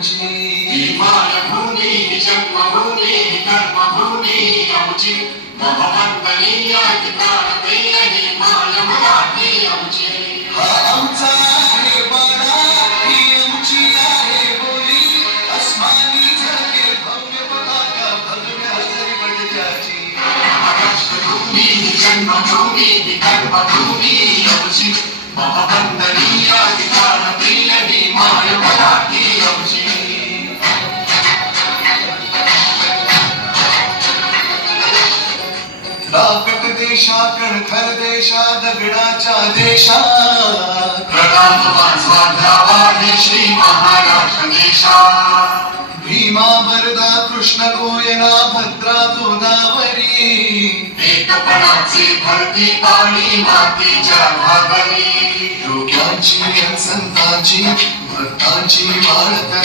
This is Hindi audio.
ही मायभूमी ही जन्मभूमी ही कर्मभूमी आमची मोहम्मदनी या ठिकाणी ही माय मराठी आमची हा बाळा ही आमची आहे बोली। अस्मानी झाले भव्य पताका भगव्या हजरी बडक्याची महाराष्ट्रभूमी ही जन्मभूमी ही कर्मभूमी आमची मोहम्मदनी या देशा कणखर देशा दगडाच्या देशात प्रणाम माझा द्यावा श्री महाराष्ट्र देशा. भीमा वरदा कृष्ण कोयना भद्रा गोदावरी. एकपणाचे भरती पाणी मातीच्या भागरी. ಕೆಲ್ಸಂತಾಚಿ ಮತ್ತಾಚಿ ಮಾಡ್ತಾರೆ